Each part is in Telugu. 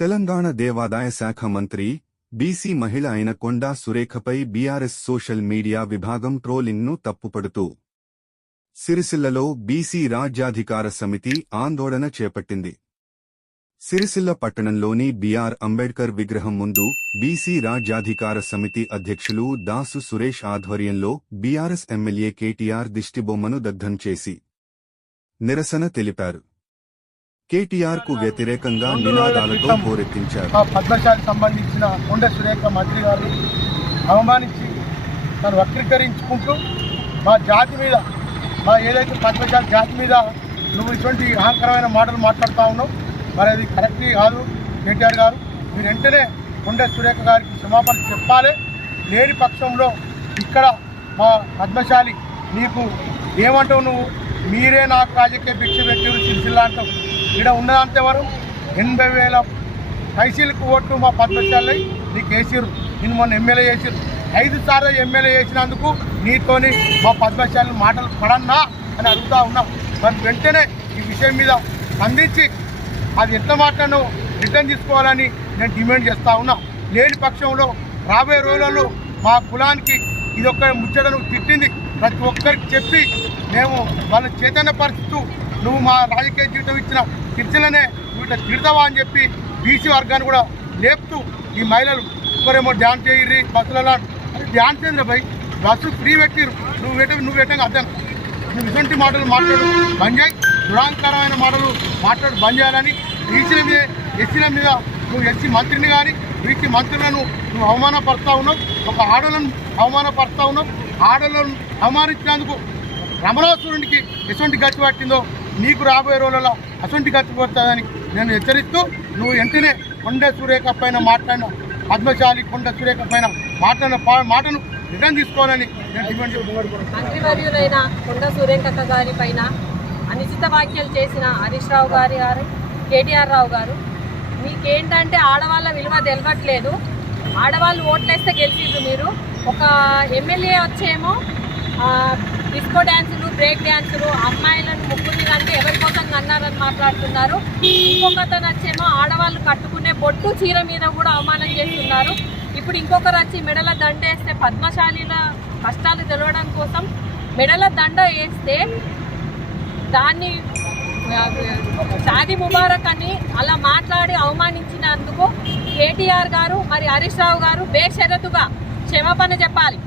తెలంగాణ దేవాదాయ శాఖ మంత్రి బీసీ మహిళ అయిన కొండా సురేఖపై బీఆర్ఎస్ సోషల్ మీడియా విభాగం ట్రోలింగ్ను తప్పుపడుతూ సిరిసిల్లలో బీసీ రాజ్యాధికార సమితి ఆందోళన చేపట్టింది. సిరిసిల్ల పట్టణంలోని బీఆర్ అంబేడ్కర్ విగ్రహం ముందు బీసీ రాజ్యాధికార సమితి అధ్యక్షులు దాసు సురేష్ ఆధ్వర్యంలో బీఆర్ఎస్ ఎమ్మెల్యే కేటీఆర్ దిష్టిబొమ్మను దగ్ధం చేసి నిరసన తెలిపారు. కేటీఆర్కు వ్యతిరేకంగా నినాదాలతో హోరెత్తించారు. పద్మశాలికి సంబంధించిన కొండ సురేఖ మంత్రి గారిని అవమానించి తను వక్రీకరించుకుంటూ మా జాతి మీద మా ఏదైతే పద్మశాలి జాతి మీద నువ్వు ఇటువంటి అహంకరమైన మాటలు మాట్లాడుతూ ఉన్నావు మరి అది కరెక్ట్ కాదు. కేటీఆర్ గారు మీరు వెంటనే కొండ సురేఖ గారికి క్షమాపణ చెప్పాలి. లేని పక్షంలో ఇక్కడ మా పద్మశాలి నీకు ఏమంటావు నువ్వు? మీరే నాకు రాజకీయ భిక్ష పెట్టారు సిరిసిల్ల అంటావు ఇక్కడ ఉన్నదంతెవరు ఎనభై వేల ఐసీలకు ఓట్లు మా పద్మశాలి నీకు వేసిర్రు. నేను మొన్న ఎమ్మెల్యే చేసిర్రు. ఐదు సార్లు ఎమ్మెల్యే చేసినందుకు నీతోని మా పద్మశాలి మాటలు పడన్నా అని అడుగుతా ఉన్నా. మరి వెంటనే ఈ విషయం మీద స్పందించి అది ఎట్ల మాటను రిటర్న్ తీసుకోవాలని నేను డిమాండ్ చేస్తూ ఉన్నా. లేని పక్షంలో రాబోయే రోజులలో మా కులానికి ఇది ఒక్క ముచ్చటను తిట్టింది. ప్రతి ఒక్కరికి చెప్పి మేము వాళ్ళ చైతన్యపరుస్తూ నువ్వు మా రాజకీయ జీవితం ఇచ్చిన చర్చలనే నువ్వు ఇట్లా తిడతావా అని చెప్పి బీసీ వర్గాన్ని కూడా లేపుతూ ఈ మహిళలు ఒకరేమో డ్యాన్స్ చేయరు బస్సులలో అది డ్యాన్స్ ఏంద్రా భయ్? బస్సు ఫ్రీ పెట్టిరు నువ్వు పెట్ట నువ్వు పెట్టాక అర్థం. నువ్వు ఇటువంటి మాటలు మాట్లాడు. బంద్ చేయి. దురాంకరమైన మాటలు మాట్లాడు బంద్ చేయాలని. బీసీల మీద ఎస్సీల మీద నువ్వు ఎస్సీ మంత్రిని కానీ బీసీ మంత్రులను నువ్వు అవమానపరుస్తూ ఉన్నావు. ఒక ఆడలను అవమానపరుస్తూ ఉన్నావు. ఆడలను అవమానించినందుకు రమణాసురుడికి ఎటువంటి గతి పట్టిందో నీకు రాబోయే రోజులలో అటువంటి గతి పడుతుందని నేను హెచ్చరిస్తూ నువ్వు వెంటనే కొండ సురేఖ పైన మాట్లాడిన పద్మశాలి కొండ సురేఖ పైన మాట్లాడిన మాటను రిటర్న్ తీసుకోవాలని నేను డిమాండ్ మంత్రివర్యులైన కొండ సురేఖక్క గారి పైన అనుచిత వ్యాఖ్యలు చేసిన హరీష్ రావు గారి గారు కేటీఆర్ రావు గారు మీకేంటంటే ఆడవాళ్ళ విలువ తెలవట్లేదు. ఆడవాళ్ళు ఓట్లేస్తే గెలిచిండ్రు మీరు. ఒక ఎమ్మెల్యే వచ్చేమో డిస్కో డ్యాన్సులు బ్రేక్ డ్యాన్సులు అమ్మాయిలను ముగ్గురిని కంటే ఎవరి కోసం కన్నారని మాట్లాడుతున్నారు. ఇంకొక అతను వచ్చేమో ఆడవాళ్ళు కట్టుకునే బొట్టు చీర మీద కూడా అవమానం చేస్తున్నారు. ఇప్పుడు ఇంకొకరు వచ్చి మెడల దండ వేస్తే పద్మశాలిల కష్టాలు తెలవడం కోసం మెడల దండ వేస్తే దాన్ని షాది ముబారక్ అని అలా మాట్లాడి అవమానించినందుకు కేటీఆర్ గారు మరి హరీష్ రావు గారు బేషరతుగా క్షమాపణ చెప్పాలి.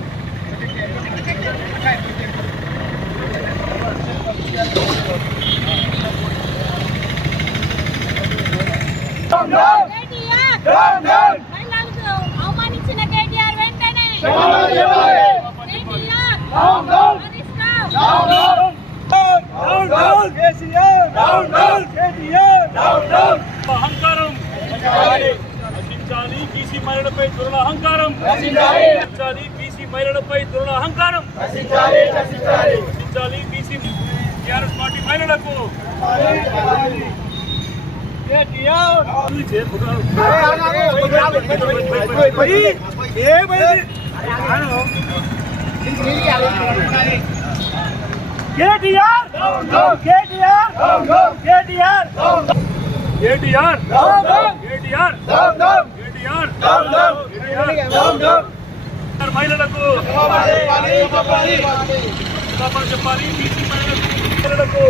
కేటీఆర్ డౌన్ డౌన్ అహంకారం నశించాలి బీసీ మహిళలపై అహంకారం. బీసీ మహిళలపై దురుల అహంకారం. నశించాలి బీసీ టీఆర్ఎస్ పార్టీ మహిళలకు. మహిళలకు క్షమాపణ చెప్పాలి బీసీ మహిళలకు